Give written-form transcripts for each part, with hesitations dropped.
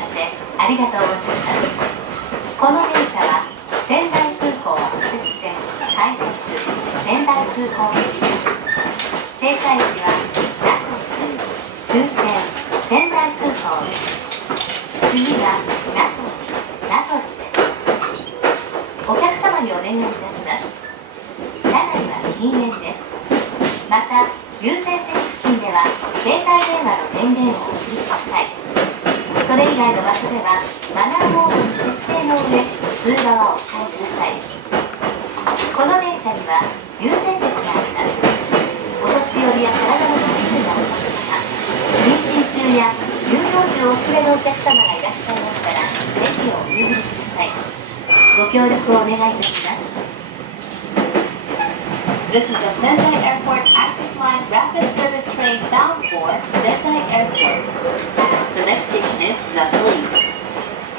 してありがとうございます。この電車は仙台空港アクセス線快速仙台空港行きです。停車駅は終点仙台空港です。次は名取です。お客様にお願いいたします。車内は禁煙です。また優先席付近では携帯電話の電源をお切りください。それ以外の場所ではマナーモードに設定の上通話をお使いください。この電車には優先席があります。お年寄りや体の不自由なお客様、妊娠中や乳幼児をお連れのお客様がいらっしゃいましたら席をお譲りください。ご協力をお願いいたします。This is the Sendai Airport Access Line Rapid Service Train bound for Sendai Airport. The next station is Natori.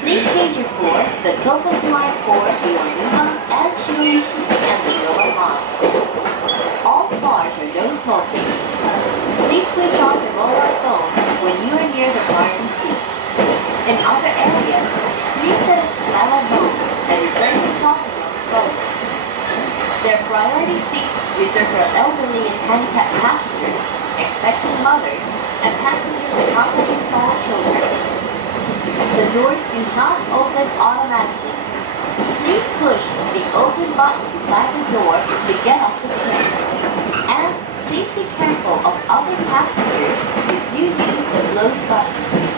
Please change your floor, the Tohoku Line for Iwayama and Shiraishi and the Noa Line. All cars are no smoking. Please switch off your mobile phone when you are near the priority seats. In other areas, please set a silent mode and refrain from talking on the phone. Their priority seats reserved for elderly and handicapped passengers, expecting mothers, and passengers accompanying small children. The doors do not open automatically. Please push the open button beside the door to get off the train. And please be careful of other passengers if you use the close button.